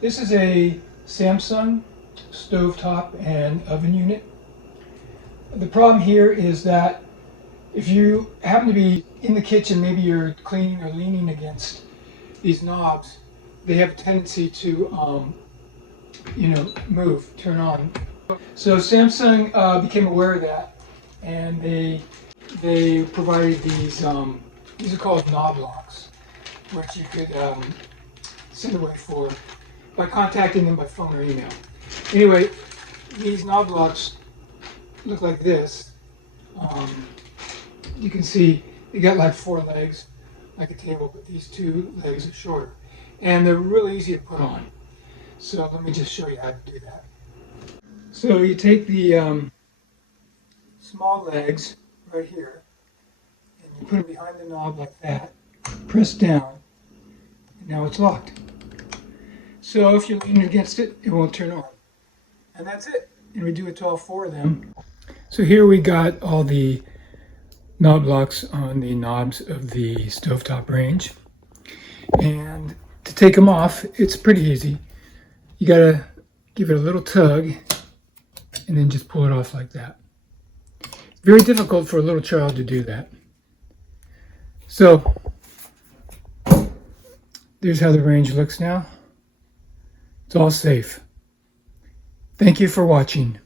This is a Samsung stovetop and oven unit. The problem here is that if you happen to be in the kitchen, maybe you're cleaning or leaning against these knobs, they have a tendency to, move, turn on. So Samsung became aware of that, and they provided these are called knob locks, which you could send away for by contacting them by phone or email. Anyway, these knob locks look like this. You can see they got like 4 legs, like a table, but these 2 legs are shorter, and they're really easy to put on. So let me just show you how to do that. So you take the small legs right here, and you put them behind the knob like that, press down, and now it's locked. So if you lean against it, it won't turn on. And that's it. And we do it to all 4 of them. So here we got all the knob locks on the knobs of the stovetop range. And to take them off, it's pretty easy. You gotta give it a little tug and then just pull it off like that. Very difficult for a little child to do that. So there's how the range looks now. It's all safe. Thank you for watching.